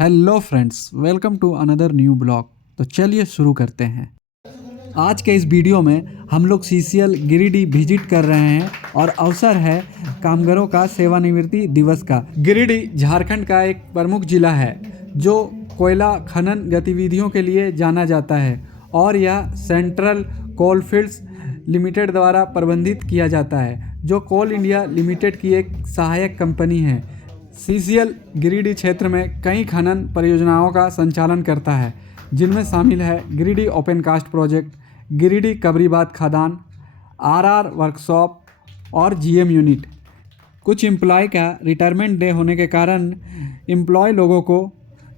Hello friends, welcome to another new blog. तो चलिए शुरू करते हैं। आज के इस वीडियो में हम लोग सीसीएल गिरिडीह विजिट कर रहे हैं और अवसर है कामगारों का सेवानिवृत्ति दिवस का। गिरिडीह झारखंड का एक प्रमुख जिला है जो कोयला खनन गतिविधियों के लिए जाना जाता है और यह सेंट्रल कोलफील्ड्स लिमिटेड द्वारा प्रबंधित किया जाता है, जो कोल इंडिया लिमिटेड की एक सहायक कंपनी है। सीसीएल गिरिडीह क्षेत्र में कई खनन परियोजनाओं का संचालन करता है, जिनमें शामिल है Giridih open cast project, Giridih Kabribad खदान, आरआर वर्कशॉप और जीएम यूनिट। कुछ एम्प्लॉय का रिटायरमेंट डे होने के कारण एम्प्लॉय लोगों को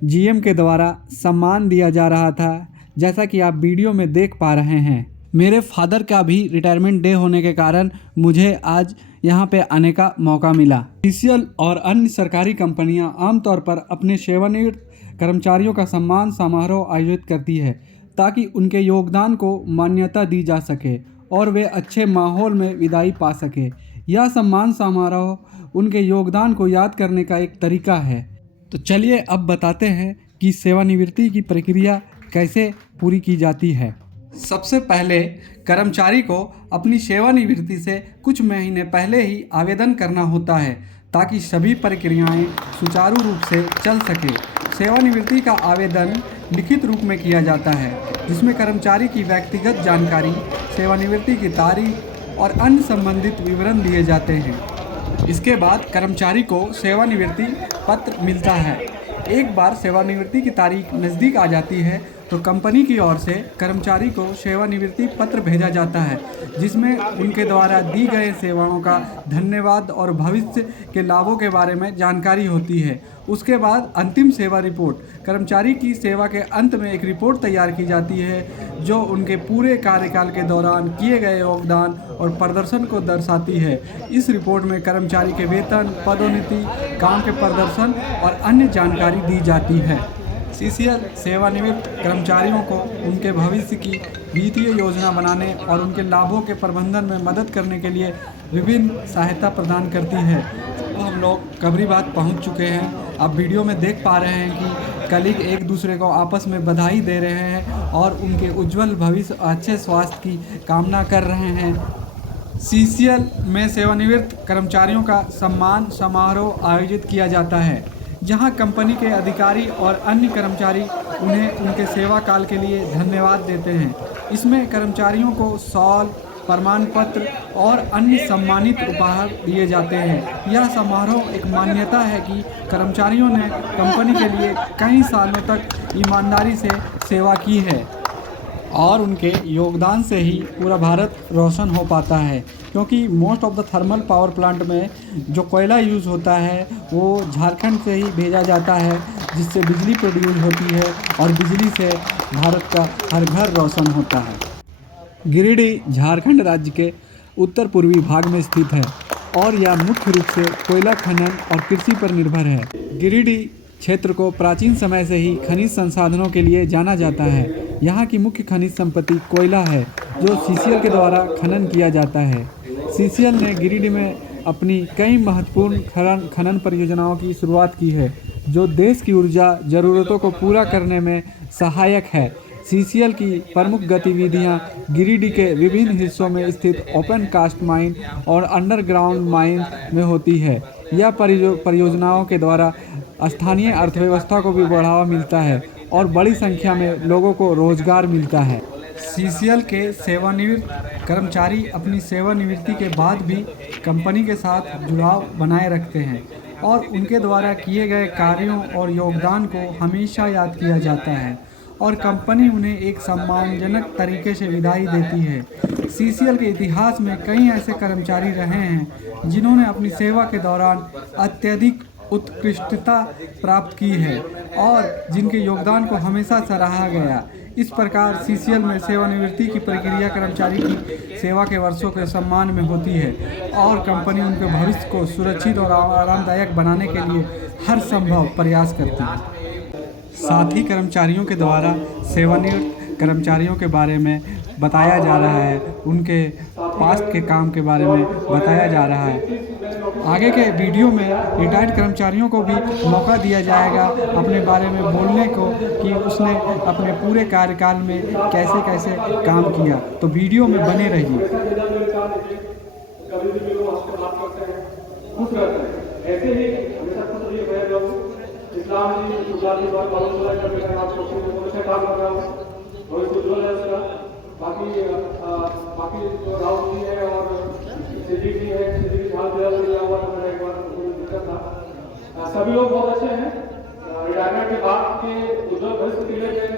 जीएम के द्वारा सम्मान दिया जा रहा था, जैसा कि आप वीडियो में देख पा रहे हैं। मेरे फादर का भी रिटायरमेंट डे होने के कारण मुझे आज यहाँ पे आने का मौका मिला। सीसीएल और अन्य सरकारी कंपनियां आमतौर पर अपने सेवानिवृत्त कर्मचारियों का सम्मान समारोह आयोजित करती है ताकि उनके योगदान को मान्यता दी जा सके और वे अच्छे माहौल में विदाई पा सके। यह सम्मान समारोह उनके योगदान को याद करने का एक तरीका है। तो चलिए अब बताते हैं कि सेवानिवृत्ति की प्रक्रिया कैसे पूरी की जाती है। सबसे पहले कर्मचारी को अपनी सेवानिवृत्ति से कुछ महीने पहले ही आवेदन करना होता है ताकि सभी प्रक्रियाएं सुचारू रूप से चल सके। सेवानिवृत्ति का आवेदन लिखित रूप में किया जाता है, जिसमें कर्मचारी की व्यक्तिगत जानकारी, सेवानिवृत्ति की तारीख और अन्य संबंधित विवरण दिए जाते हैं। इसके बाद कर्मचारी को सेवानिवृत्ति पत्र मिलता है। एक बार सेवानिवृत्ति की तारीख नज़दीक आ जाती है तो कंपनी की ओर से कर्मचारी को सेवानिवृत्ति पत्र भेजा जाता है, जिसमें उनके द्वारा दी गए सेवाओं का धन्यवाद और भविष्य के लाभों के बारे में जानकारी होती है। उसके बाद अंतिम सेवा रिपोर्ट, कर्मचारी की सेवा के अंत में एक रिपोर्ट तैयार की जाती है जो उनके पूरे कार्यकाल के दौरान किए गए योगदान और प्रदर्शन को दर्शाती है। इस रिपोर्ट में कर्मचारी के वेतन, पदोन्नति, काम के प्रदर्शन और अन्य जानकारी दी जाती है। सीसीएल सेवानिवृत्त कर्मचारियों को उनके भविष्य की वित्तीय योजना बनाने और उनके लाभों के प्रबंधन में मदद करने के लिए विभिन्न सहायता प्रदान करती है। तो हम लोग कबरीबाद पहुंच चुके हैं। आप वीडियो में देख पा रहे हैं कि कलीग एक दूसरे को आपस में बधाई दे रहे हैं और उनके उज्जवल भविष्य, अच्छे स्वास्थ्य की कामना कर रहे हैं। सीसीएल में सेवानिवृत्त कर्मचारियों का सम्मान समारोह आयोजित किया जाता है, जहां कंपनी के अधिकारी और अन्य कर्मचारी उन्हें उनके सेवा काल के लिए धन्यवाद देते हैं। इसमें कर्मचारियों को शॉल, प्रमाण पत्र और अन्य सम्मानित उपहार दिए जाते हैं। यह समारोह एक मान्यता है कि कर्मचारियों ने कंपनी के लिए कई सालों तक ईमानदारी से सेवा की है और उनके योगदान से ही पूरा भारत रोशन हो पाता है, क्योंकि most of the thermal power plant में जो कोयला यूज़ होता है वो झारखंड से ही भेजा जाता है, जिससे बिजली प्रोड्यूस होती है और बिजली से भारत का हर घर रोशन होता है। गिरिडीह झारखंड राज्य के उत्तर पूर्वी भाग में स्थित है और यह मुख्य रूप से कोयला खनन और कृषि पर निर्भर है। गिरिडीह क्षेत्र को प्राचीन समय से ही खनिज संसाधनों के लिए जाना जाता है। यहाँ की मुख्य खनिज संपत्ति कोयला है, जो सीसीएल के द्वारा खनन किया जाता है। सीसीएल ने गिरिडीह में अपनी कई महत्वपूर्ण खनन परियोजनाओं की शुरुआत की है, जो देश की ऊर्जा ज़रूरतों को पूरा करने में सहायक है। सीसीएल की प्रमुख गतिविधियां गिरिडीह के विभिन्न हिस्सों में स्थित ओपन कास्ट माइन और अंडरग्राउंड माइन में होती है। यह परियोजनाओं के द्वारा स्थानीय अर्थव्यवस्था को भी बढ़ावा मिलता है और बड़ी संख्या में लोगों को रोजगार मिलता है। सीसीएल के सेवानिवृत्त कर्मचारी अपनी सेवानिवृत्ति के बाद भी कंपनी के साथ जुड़ाव बनाए रखते हैं और उनके द्वारा किए गए कार्यों और योगदान को हमेशा याद किया जाता है और कंपनी उन्हें एक सम्मानजनक तरीके से विदाई देती है। सीसीएल के इतिहास में कई ऐसे कर्मचारी रहे हैं जिन्होंने अपनी सेवा के दौरान अत्यधिक उत्कृष्टता प्राप्त की है और जिनके योगदान को हमेशा सराहा गया। इस प्रकार सीसीएल में सेवानिवृत्ति की प्रक्रिया कर्मचारी की सेवा के वर्षों के सम्मान में होती है और कंपनी उनके भविष्य को सुरक्षित और आरामदायक बनाने के लिए हर संभव प्रयास करती है। साथ ही कर्मचारियों के द्वारा सेवानिवृत्त कर्मचारियों के बारे में बताया जा रहा है, उनके पास्ट के काम के बारे में बताया जा रहा है। आगे के वीडियो में रिटायर्ड कर्मचारियों को भी मौका दिया जाएगा अपने बारे में बोलने को कि उसने अपने पूरे कार्यकाल में कैसे कैसे काम किया। तो वीडियो में बने रहिए। ऐसे ही हमेशा खुश रहिए, मैं जो इस्लाम जी गुजराती बात मालूम चला कि मैं आपको से काम कर रहा हूँ और इसको जो है उसका बाकी जो राहुल जी है और सिद्दीक जी है, सिद्दीक झाल दिया हुआ था, मेरा एक बार कोई दिक्कत था। सभी लोग बहुत अच्छे हैं। रिटायरमेंट के बाद के उज्जवल भविष्य के लिए मैं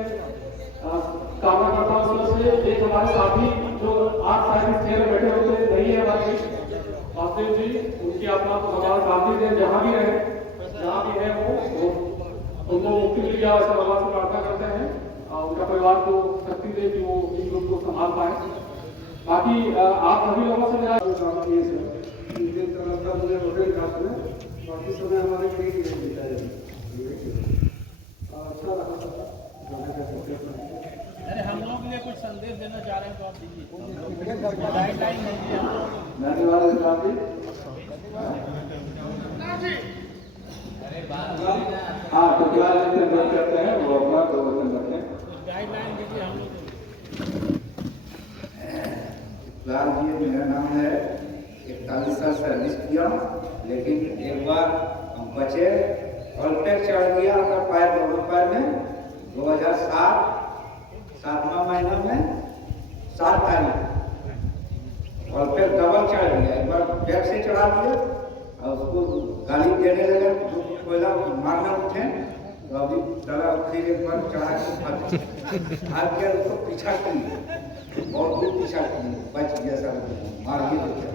कामना करता हूँ शुरू से। एक हमारे साथी जो 8 साल की चेयर बैठे होते नहीं है हमारे वासुदेव जी, उनकी आत्मा को भगवान शांति दे, जहाँ भी रहे, जहाँ भी है वो उनको मुक्ति मिल जाए ऐसा भगवान से प्रार्थना करते हैं। उनका परिवार को शक्ति दे कि वो इन लोग को संभाल पाए। बाकी आप सभी लोगों से मेरा बाकी समय हमारे अरे हम लोग के लिए कुछ संदेश देना चाह रहे हैं तो आप दीजिए। गाइडलाइन दीजिए हम लोग। हाँ, तो फिलहाल करते हैं वो अपना प्रवचन रखें। गाइडलाइन दीजिए हम लोग। लाल जी, मेरा नाम है। 41 साल सर्विस किया, लेकिन एक बार हम बचे ऑलटेक चढ़ गया अपना पैर दोनों पैर में 2007 7वां महीना में 7 तारीख ऑलटेक डबल चढ़ गया। एक बार बैक से चढ़ा दिया और उसको गाली देने लगे, कोयला मारना उठे तो अभी चला, फिर एक बार चढ़ा के भाग गया, उसको पीछा की बहुत दूर पीछा की, बच गया सब, मार ही दिया।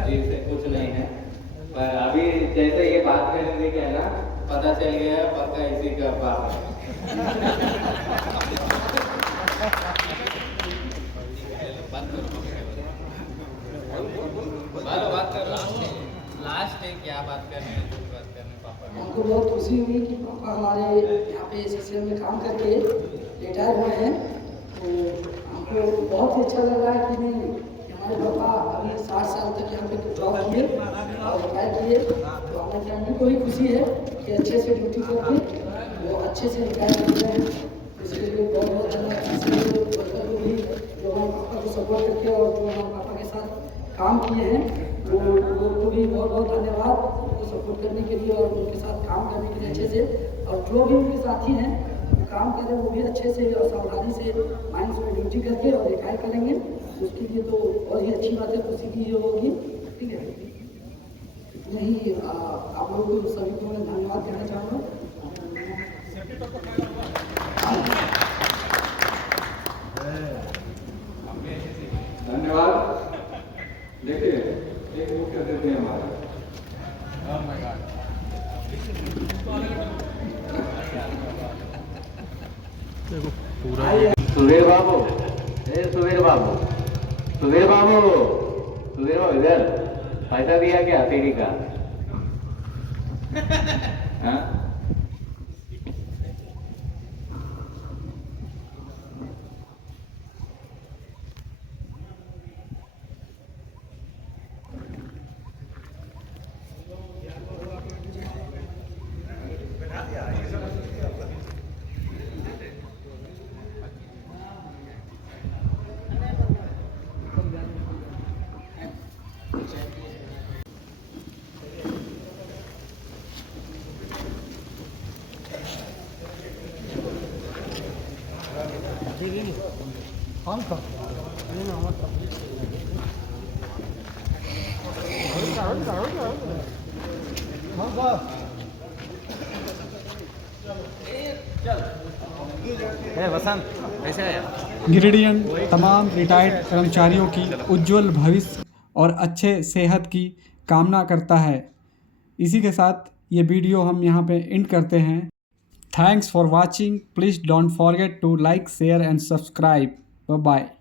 जी से कुछ नहीं है, पर अभी जैसे ये बात करने के है ना, पता चल गया है पक्का इसी का बाप है। बात कर लास्ट है, क्या बात करनी है, कुछ बात करने पापा। हमको बहुत खुशी हुई कि पापा हमारे यहाँ पे सीसीएल में काम करके रिटायर हुए हैं। तो हमको बहुत ही अच्छा लग रहा है कि नहीं, हमारे पापा अभी 60 साल तक यहाँ पे जॉब किए और रिटायर किए। तो हमारे फैमिली को ही खुशी है कि अच्छे से ड्यूटी करके वो अच्छे से रिटायर कर रहे हैं। इसके लिए बहुत बहुत धन्यवाद वर्कर को भी, जो हमारे पापा को सपोर्ट करके और जो हमारे पापा के साथ काम किए हैं वो लोगों को भी बहुत बहुत धन्यवाद, उनको सपोर्ट करने के लिए और उनके साथ काम करने के लिए अच्छे से। और जो भी उनके साथी हैं वो काम करें, वो भी अच्छे से और सावधानी से माइंड में ड्यूटी करके और रिटायर करेंगे। उसके लिए तो बहुत ही अच्छी बात है, खुशी की होगी। ठीक है, नहीं आप लोगों को सभी को मैं धन्यवाद कहना चाहूँगा। धन्यवाद। देखिए एक मुख्य अतिथि हमारा सुबीर बाबू, सुबीर बाबू, सुबीर बाबू, सुबीर बाबू इधर पैसा दिया क्या सीढ़ी का? हाँ? गिरिडीह तमाम रिटायर्ड कर्मचारियों की उज्जवल भविष्य और अच्छे सेहत की कामना करता है। इसी के साथ ये वीडियो हम यहाँ पे एंड करते हैं। Thanks for watching. Please don't forget to like, share and subscribe. Bye bye.